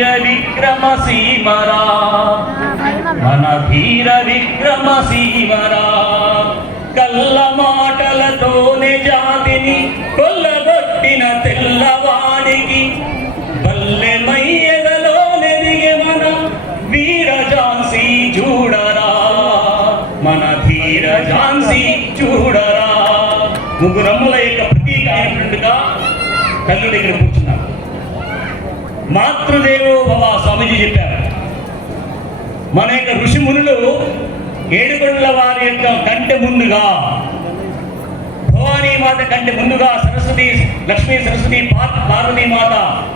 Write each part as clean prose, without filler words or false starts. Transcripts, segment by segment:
ధీర విక్రమ సీమరా, మన ధీర విక్రమ సీమరా. కళ్ళ మాటలతోనే జాతిని కొల్లగొట్టిన తెల్లవాడికి బల్లెమయ్యగలో నెదిగే మన వీర ఝాన్సీ చూడరా, మన ధీర ఝాన్సీ చూడరా. ముగ్గురమ్మల యొక్క ప్రతీక అయినట్టుగా కళ్ళు దగ్గర కూర్చున్నారు. మాతృదేవో భవ స్వామీజీ చెప్పారు. మన యొక్క ఋషిమునులు ఏడుకొండల వారి యొక్క కంటే ముందుగా, భవానీ మాత కంటే ముందుగా సరస్వతి, లక్ష్మీ సరస్వతి, పార్వతీ మాత,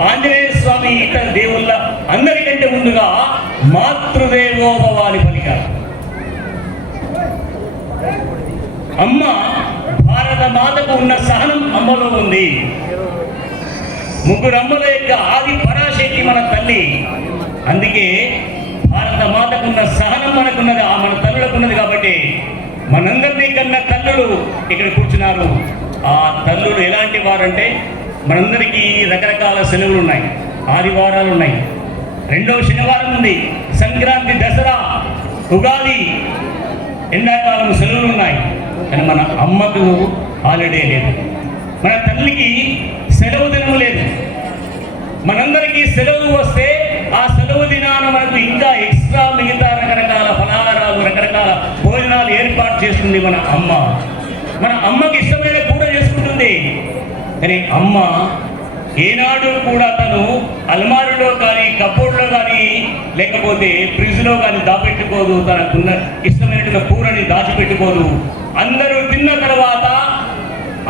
ఆంజనేయ స్వామి, ఇతర దేవుళ్ళ అందరికంటే ముందుగా మాతృదేవో భవ అని పలికారు. అమ్మ, భారత మాతకు ఉన్న సహనం అమ్మలో ఉంది. ముగ్గురు అమ్మల యొక్క ఆది పరాశక్తి మన తల్లి. అందుకే భారత మాతకున్న సహనం మనకున్నది, మన తల్లులకున్నది. కాబట్టి మనందరినీ కన్నా తల్లులు ఇక్కడ కూర్చున్నారు. ఆ తల్లులు ఎలాంటి వారంటే, మనందరికీ రకరకాల సెలవులు ఉన్నాయి, ఆదివారాలు ఉన్నాయి, రెండవ శనివారం ఉంది, సంక్రాంతి, దసరా, ఉగాది, ఎండాకాలం సెలవులు ఉన్నాయి. కానీ మన అమ్మకు హాలిడే లేదు, మన తల్లికి సెలవు దినం లేదు. మనందరికీ సెలవు వస్తే ఆ సెలవు దినాన మనకు ఇంకా ఎక్స్ట్రా మిగతా రకరకాల ఫలహారాలు, రకరకాల భోజనాలు ఏర్పాటు చేస్తుంది మన అమ్మ. మన అమ్మకి ఇష్టమైన కూర చేసుకుంటుంది. కానీ అమ్మ ఏనాడు కూడా తను అల్మారులో కానీ, కబోర్డ్లో కానీ, లేకపోతే ఫ్రిడ్జ్లో కానీ దాపెట్టుకోదు. తనకున్న ఇష్టమైనట్టుగా కూరని దాచిపెట్టుకోదు. అందరూ తిన్న తర్వాత,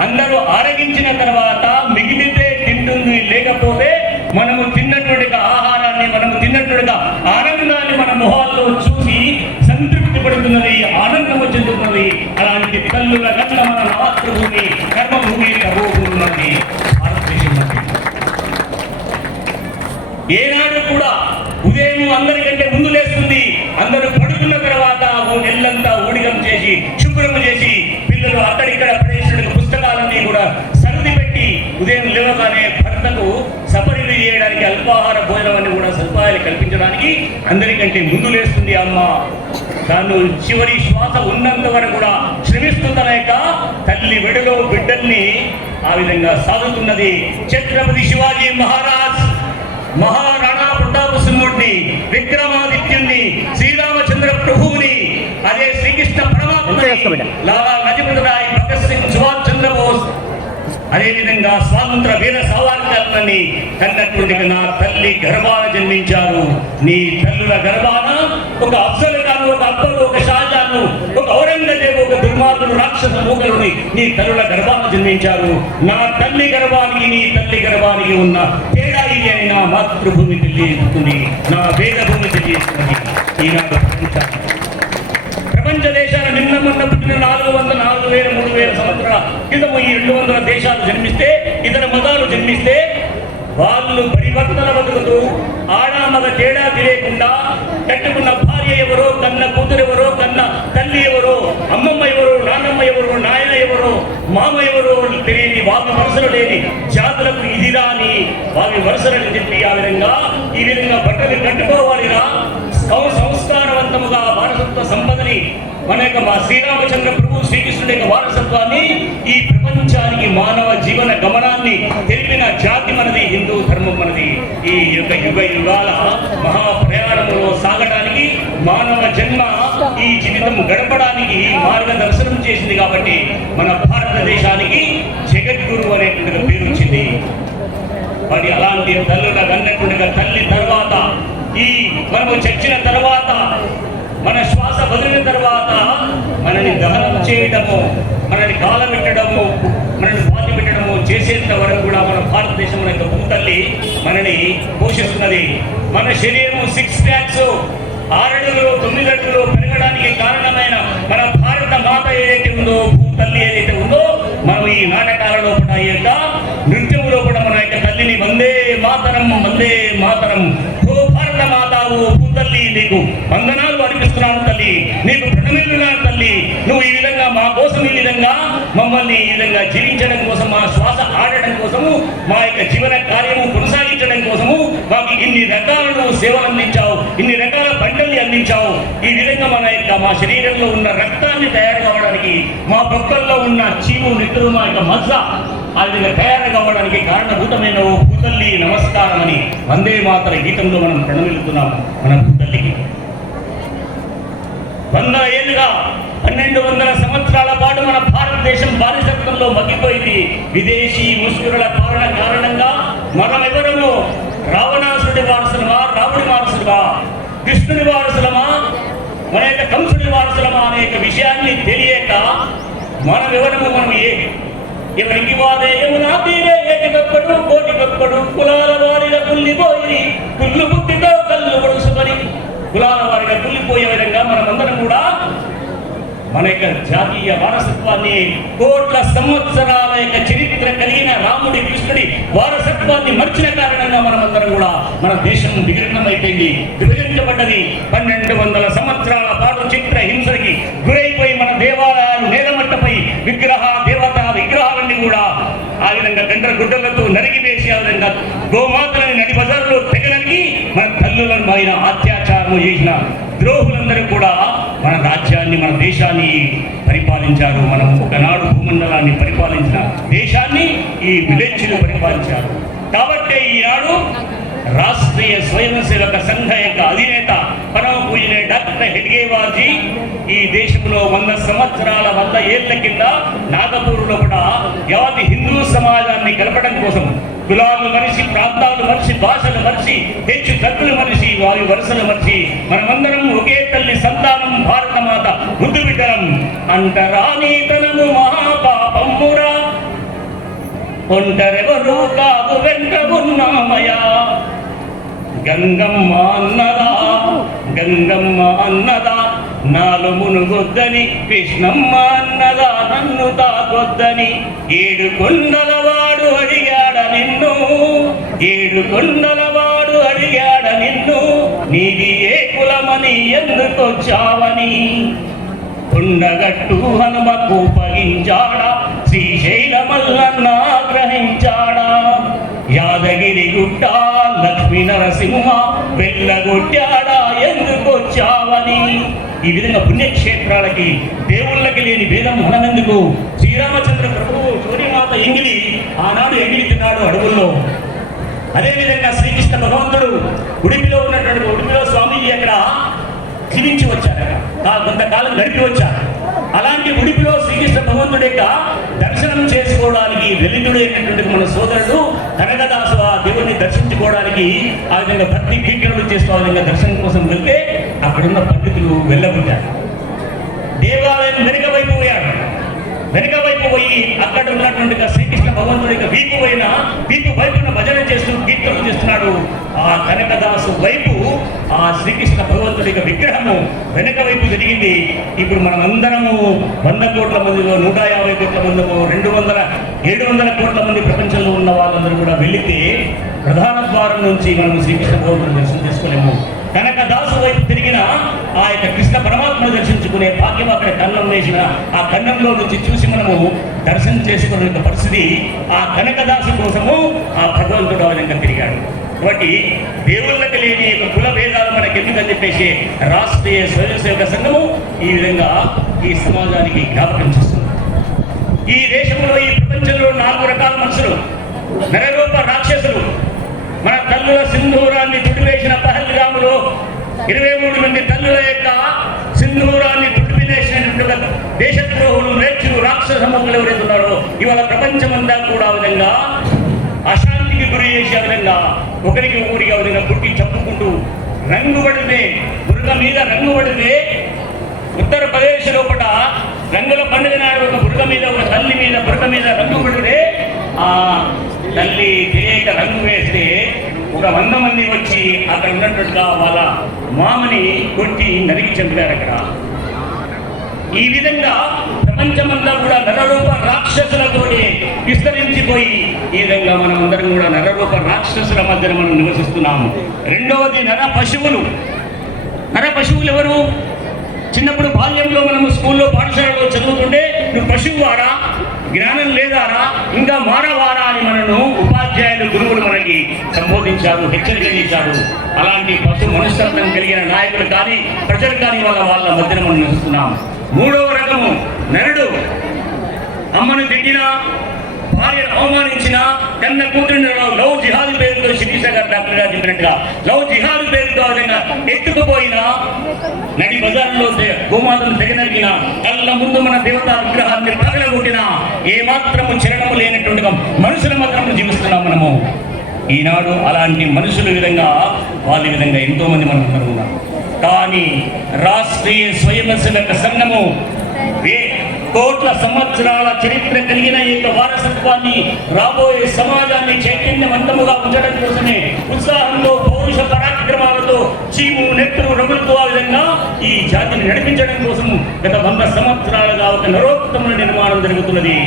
అందరూ ఆరగించిన తర్వాత మిగిలితే తింటుంది. లేకపోతే మనము తిన్నటువంటి ఆహారాన్ని, మనము తిన్నటువంటి ఆనందాన్ని మన మొహాల్లో చూసి సంతృప్తి పడుతున్నది, ఆనందము చెందుతున్నది. అలాంటి తల్లుల గట్ల మన మాతృభూమి, కర్మభూమి, తపోభూమి భారతదేశం. ఏనాడు కూడా ఉదయం అందరికంటే ముందు లేస్తుంది. అందరూ పడుకున్న తర్వాత నెల్లంతా ఊడిగం చేసి, శుభ్రం చేసి, పిల్లలు అక్కడిక్కడ పడేసిన పుస్తకాలన్నీ కూడా సర్ది పెట్టి, ఉదయం లేవగానే భర్తకు సపరీలు చేయడానికి, అల్పాహార భోజనం అన్ని కూడా సదుపాయాలు కల్పించడానికి అందరికంటే ముందు లేస్తుంది అమ్మ. తాను చివరి శ్వాస ఉన్నంత వరకు కూడా శ్రమిస్తూ తన యొక్క తల్లి వెడలో బిడ్డల్ని ఆ విధంగా సాగుతున్నది. ఛత్రపతి శివాజీ మహారాజ్, మహారాణా ప్రతాప్ సింహుడిని, విక్రమాదిత్యుని, శ్రీరామచంద్ర ప్రభువుని, అదే శ్రీకృష్ణ పరమాత్మ, లాలా లజపతి రాయ్, భగత్ సింగ్, సుభాష్ చంద్రబోస్, అదేవిధంగా స్వాతంత్ర వీర సావర్కర్లని కన్నటువంటి నా తల్లి గర్భాన జన్మించారు. నీ తల్లుల గర్భాన ఒక అఫ్జల్ ఖాన్, ఒక అక్బర్, ఒక షాజహాన్, ఒక ఔరంగజేబు, ఒక దుర్మార్గుడు, రాక్షస మూకలుని నీ తల్లుల గర్భాన జన్మించారు. నా తల్లి గర్భానికి, నీ తల్లి గర్భానికి ఉన్న తేడా ఇది అని నా మాతృభూమి తెలియజేస్తుంది, నా వేదభూమి తెలియజేస్తుంది. ఈనాడు ప్రపంచ దేశాల నిన్న మొన్న పుట్టిన 400, 4000, 3000 సంవత్సరాల క్రితము ఈ 200 దేశాలు జన్మిస్తే, ఇతర మతాలు జన్మిస్తే, వాళ్ళు పరివర్తన బతుకుతూ ఆడామగ తేడా తెలియకుండా కట్టుకున్న భార్య ఎవరో, కన్న కూతురు ఎవరో, కన్న తల్లి ఎవరో, అమ్మమ్మ ఎవరో, నాన్నమ్మ ఎవరో, నాయన ఎవరో, మామ ఎవరో తెలియని, వాళ్ళ వరుసలు లేని జాతులకు ఇదిరా అని వాళ్ళ వరుసలని చెప్పి ఈ విధంగా బట్టలు కట్టుకోవాలిరా. సంస్కారవంతముగా వారసత్వ సంపదని, మన యొక్క మా శ్రీరామచంద్ర ప్రభు, శ్రీకృష్ణుడి యొక్క వారసత్వాన్ని, ఈ ప్రపంచానికి మానవ జీవన గమనాన్ని తెలిపిన జాతి మనది, హిందూ ధర్మం మనది. ఈ యొక్క యుగ యుగాల మహాప్రయాణంలో సాగడానికి, మానవ జన్మ ఈ జీవితం గడపడానికి మార్గదర్శనం చేసింది. కాబట్టి మన భారతదేశానికి జగద్గురు అనేటువంటి పేరు వచ్చింది. మరి అలాంటి తల్లుల అన్నట్టుగా తల్లి తర్వాత, ఈ మనము చచ్చిన తర్వాత, మన శ్వాస వదిలిన తర్వాత మనని దహనం చేయడము, మనని కాలబెట్టడము, మనని పాతి పెట్టడము చేసేంత వరకు కూడా మన భారతదేశం యొక్క భూతల్లి మనని పోషిస్తున్నది. మన శరీరం 6 ప్యాక్స్ 6 అడుగులు 9 అడుగులు పెరగడానికి కారణమైన మన భారత మాత ఏదైతే ఉందో, భూతల్లి ఏదైతే ఉందో, మనం ఈ నాటకాలలో కూడా, ఈ యొక్క నృత్యంలో కూడా మన యొక్క తల్లిని వందే మాతరం, వందే మాతరం, ఓ భారత మాతావు, భూతల్లి నీకు వందనాలు అర్పిస్తున్నాను తల్లి, నీకు ప్రణమిస్తున్నాను తల్లి. నువ్వు ఈ విధంగా మా కోసం, ఈ విధంగా మమ్మల్ని ఈ విధంగా జీవించడం కోసం, మా శ్వాస ఆడడం కోసము, మా యొక్క జీవన కార్యము కొనసాగించడం కోసం కోసము మాకు ఇన్ని రకాలను సేవలు అందించావు, ఇన్ని రకాల పంటల్ని అందించావు. ఈ విధంగా మా శరీరంలో ఉన్న రక్తాన్ని తయారు కావడానికి, మా బొక్కల్లో ఉన్న చీము నిద్ర మా యొక్క మజ్జ ఆ విధంగా తయారు కావడానికి కారణభూతమైన ఓ భూతల్లి నమస్కారం అని వందే మాతర గీతంలో మనం ప్రణమిలుతున్నాం మన భూతల్లికి. 100 ఏళ్ళుగా 1200 సంవత్సరాల పాటు మన భారతదేశం బానిసత్వంలో మగ్గిపోయింది. విదేశీ ముస్లింల పాలన కారణంగా మనమెవరము రావణాసుడి వారసులమా, రాముడి వారసులమా, కృష్ణుడి వారసులమా, మన యొక్క కంసుడి వారసులమా అనే విషయాన్ని తెలియక మనమెవరము ఎవరికి వారే యమునా తీరే ఏటికప్పుడు కోటికప్పుడు కులాల వారిగా కుళ్ళిపోయి కుళ్ళు బుద్ధితో కళ్ళు పొడుసుకొని కులాల వారిగా కుళ్ళిపోయే విధంగా మనమందరం కూడా మన యొక్క జాతీయ వారసత్వాన్ని, కోట్ల సంవత్సరాల యొక్క చరిత్ర కలిగిన రాముడి కృష్ణుడి వారసత్వాన్ని మర్చిన కారణంగా మనమందరం కూడా మన దేశం విఘటనమైపోయింది, విభజించబడ్డది. 1200 సంవత్సరాల పాటు చిత్ర హింసకి గురైపోయి మన దేవాలయాలు నేలమట్టపై దేవతా విగ్రహాలన్నీ కూడా ఆ విధంగా గంటల గుడ్డలతో నరిగివేసి ఆ విధంగా గోమాతలని నడి బజార్లో తెగడానికి మన తల్లులను ఆయన అత్యాచారం చేసిన ద్రోహులందరూ కూడా మన రాజ్యాన్ని, మన దేశాన్ని పరిపాలించారు. మనం ఒకనాడు భూమండలాన్ని పరిపాలించిన దేశాన్ని ఈ విలేజ్లు పరిపాలించారు. కాబట్టి ఈనాడు రాష్ట్రీయ స్వయం సేవక సంఘ యొక్క అధినేత పరమ పూజనే డాక్టర్ హెడ్గేవార్జీ ఈ దేశంలో 100 సంవత్సరాల 100 ఏళ్ల కింద నాగపూర్లో కూడా యావతి హిందూ సమాజాన్ని కలపడం కోసం కులాలు మనిషి, ప్రాంతాలు మనిషి, భాషలు మనిషి, హెచ్చు తగ్గులు మనిషి, వాయు వరుసలు మనిషి, మనమందరం ఒకే తల్లి సంతానం, భారత మాత ముద్దు బిడ్డలం. అంటరానీతనము మహాపాపమురా, ఒంటరెవరు కాదు వెంట ఉన్నామయా. గంగమ్మ అన్నదా, గంగమ్మ అన్నదా నాలు మునుగొద్దని, కృష్ణమ్మ అన్నదా నన్ను తాకొద్దని. 7 కొండలవాడు అడిగాడ నిన్ను, 7 కొండలవాడు అడిగాడ నిన్ను, నీది ఏ కులమని ఎందుకొచ్చావని. కొండగట్టు హనుమ కోపగించాడా, శ్రీశైల మల్లన్న ఆగ్రహించాడా. యాదగిరి గుట్ట లక్ష్మీ నరసింహ వెళ్ళగొట్టాడా ఎందుకొచ్చావని. ఈ విధంగా పుణ్యక్షేత్రాలకి, దేవుళ్ళకి లేని భేదం మనమెందుకు. శ్రీరామచంద్ర ప్రభువు సూర్యమాత ఎంగిలి ఆనాడు ఎంగిలి తిన్నాడు అడవుల్లో. అదేవిధంగా శ్రీకృష్ణ భగవంతుడు ఉడిపిలో స్వామీజీ అక్కడ జీవించి వచ్చారు, కొంతకాలం గడిపి వచ్చారు. అలాంటి ఉడిపిలో శ్రీకృష్ణ భగవంతుడి యొక్క దర్శనం చేసుకోవడానికి వెలితుడైనటువంటి మన సోదరుడు కనకదాసు ఆ దేవుడిని దర్శించుకోవడానికి ఆ విధంగా భక్తి కీర్తనలు చేస్తూ ఆ విధంగా దర్శనం కోసం వెళ్తే అక్కడున్న పండితులు వెళ్ళగొట్టారు. దేవాలయం వెనుక వైపు పోయి అక్కడ ఉన్నటువంటి శ్రీకృష్ణ భగవంతుడి యొక్క వీపు వైపున భజన చేస్తూ కీర్తనలు చేస్తున్నాడు. ఆ కనకదాసు వైపు ఆ శ్రీకృష్ణ భగవంతుడి యొక్క విగ్రహము వెనక వైపు జరిగింది. ఇప్పుడు మనం అందరము 100 కోట్ల మందిలో 150 కోట్ల మందిలో 700 కోట్ల మంది ప్రపంచంలో ఉన్న వాళ్ళందరూ కూడా వెళితే ప్రధాన ద్వారం నుంచి మనం శ్రీకృష్ణ భగవంతుని దర్శనం చేసుకోలేము. కనకదాసు వైపు తిరిగిన ఆ యొక్క కృష్ణ పరమాత్మను దర్శించుకునే భాగ్యం అక్కడ కన్నం వేసిన ఆ కన్నంలో నుంచి చూసి మనము దర్శనం చేసుకునే పరిస్థితి ఆ కనకదాసు కోసము ఆ భగవంతుడు ఆ విధంగా తిరిగాడు. కాబట్టి దేవుళ్ళకి లేని కుల భేదాలు మనకి ఎందుకని చెప్పేసి రాష్ట్రీయ స్వయం సేవక సంఘము ఈ విధంగా ఈ సమాజానికి జ్ఞాపకం చేస్తుంది. ఈ దేశంలో, ఈ ప్రపంచంలో 4 రకాల మనుషులు, నరరూప రాక్షసులు. మన తల్లుల సింధూరాన్ని తుడివేసిన పహల్గాములో 23 మంది తల్లుల యొక్క సింధూరాన్ని తుడిపివేసినటువంటి దేశద్రోహులు, నేర్చులు, రాక్షస మొక్కలు ఎవరైతే ఉన్నారో ఇవాళ ప్రపంచమంతా కూడా ఆ విధంగా అశాంతికి గురి చేసే విధంగా ఒకరికి ఊరికి ఆ విధంగా పుట్టి చెప్పుకుంటూ రంగు పడితే బురద మీద రంగు పడితే ఉత్తరప్రదేశ్ లోపల రంగుల పండుగ నాడు ఒక బురద మీద, ఒక తల్లి మీద బురద మీద రంగు పడితే ఆ తల్లి తెలియక రంగు వేస్తే ఒక 100 మంది వచ్చి అక్కడ ఉన్నట్టుగా వాళ్ళ మామని కొట్టి నరికి చంపారు అక్కడ. ఈ విధంగా ప్రపంచమంతా కూడా నరరూప రాక్షసులతోటి విస్తరించిపోయి ఈ విధంగా మనం అందరం కూడా నరరూప రాక్షసుల మధ్యన మనం నివసిస్తున్నాము. రెండవది నర పశువులు. నర పశువులు ఎవరు? చిన్నప్పుడు బాల్యంలో మనము స్కూల్లో, పాఠశాలలో చదువుతుంటే నువ్వు పశువు వారా, జ్ఞానం లేదారా, ఇంకా మానవారా అని మనను ఉపాధ్యాయులు గురువులు మనకి సంబోధించారు, హెచ్చరిక చేశారు. అలాంటి పశు మనస్తత్వం కలిగిన నాయకులు కానీ ప్రజలు కానీ వాళ్ళ మధ్యన మనం నిలుస్తున్నాం. మూడవ రకము నరుడు అమ్మను తిట్టినా, భార్యను అవమానించిన, కన్న కూతురిని లవ్ జిహాద్ పేరుతో శిరీష గారు డాక్టర్ గారు చెప్పినట్టుగా లవ్ జిహాద్ పేరుతో విధంగా ఎత్తుకుపోయిన, నడి బజార్లో గోమాతను తెగనరిగిన, కళ్ళ ముందు మన దేవతా విగ్రహాన్ని పగలగొట్టిన, ఏ మాత్రము చరణము లేనట్టుగా మనుషుల మాత్రము జీవిస్తున్నాం మనము. ఈనాడు అలాంటి మనుషుల విధంగా వాళ్ళ విధంగా ఎంతో మంది మనం అందరూ ఉన్నాం. కానీ రాష్ట్రీయ స్వయం సేవక సంఘము కోట్ల సంవత్సరాల చరిత్ర కలిగిన ఈ వారసత్వాన్ని రాబోయే సమాజాన్ని చైతన్యవంతముగా ఉంచడం కోసమే ఉత్సాహంతో పౌరుష పరాక్రమాలతో చీము నెత్తురు రగులుతో ఆ విధంగా ఈ జాతిని నడిపించడం కోసం గత 100 సంవత్సరాలుగా ఒక నరోత్తముల నిర్మాణం జరుగుతున్నది.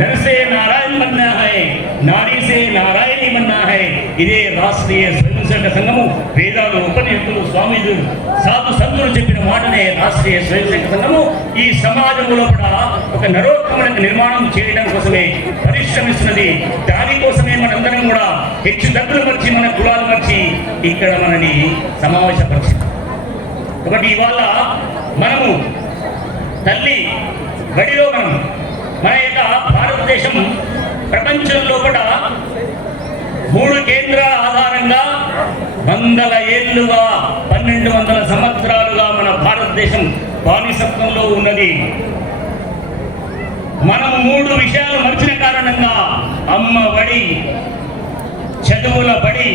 నరసే నారాయణ మన్నా హై, నారీసే నారాయణి మన్నా హై. ఇదే రాష్ట్రీయ స్వయం సేవక సంఘము. వేదాలు, ఉపనిషత్తులు, స్వామీజులు, సాధు సంతులు చెప్పిన మాటనే రాష్ట్రీయ స్వయం సేవక సంఘము. ఈ సమాజంలో కూడా ఒక నరోత్తములకు నిర్మాణం చేయడం కోసమే పరిశ్రమిస్తున్నది. దానికోసమే మనందరం కూడా హెచ్చు తగ్గులు మర్చి, మన కులాలు మర్చి ఇక్కడ మనని సమావేశపరిచింది. ఒకటి ఇవాళ మనము తల్లి గడిలో మన యొక్క భారతదేశం ప్రపంచంలో కూడా 3 కేంద్రాల ఆధారంగా 100 ఏళ్లుగా 1200 సంవత్సరాలుగా మన భారతదేశం బానిసత్వంలో ఉన్నది. మనం 3 విషయాలు మర్చిన కారణంగా అమ్మ బడి, చదువుల బడి,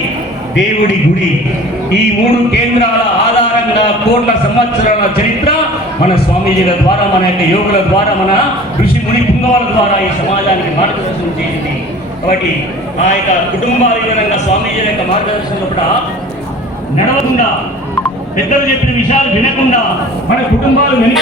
దేవుడి గుడి, ఈ 3 కేంద్రాల ఆధారంగా కోట్ల సంవత్సరాల చరిత్ర మన స్వామీజీల ద్వారా, మన యొక్క యోగుల ద్వారా, మన ఋషి ముని పుంగవాల ద్వారా ఈ సమాజానికి మార్గదర్శనం చేసింది. కాబట్టి ఆ యొక్క కుటుంబాల విధంగా స్వామీజీల యొక్క మార్గదర్శనంలో కూడా నడవకుండా, పెద్దలు చెప్పిన విషయాలు వినకుండా మన కుటుంబాలు వెనుక